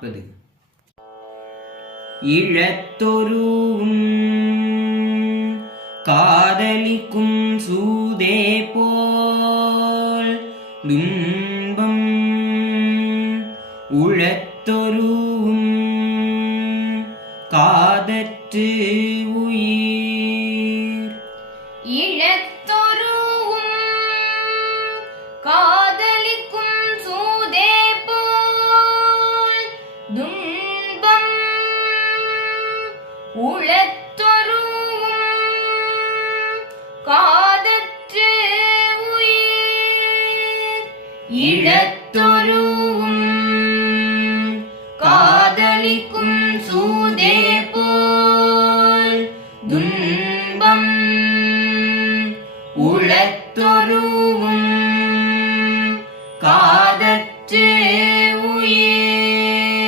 நாற்பது. இழத்தொருவும் காதலிக்கும் சூதே போல் துன்பம் உழத்தொருவும் காதற்று உயிர் துன்பம் உளத்தொரும் காதற்று உயிர். இழத்தொரும் காதலிக்கும் சூதே போல். துன்பம் உளத்தொரும் கா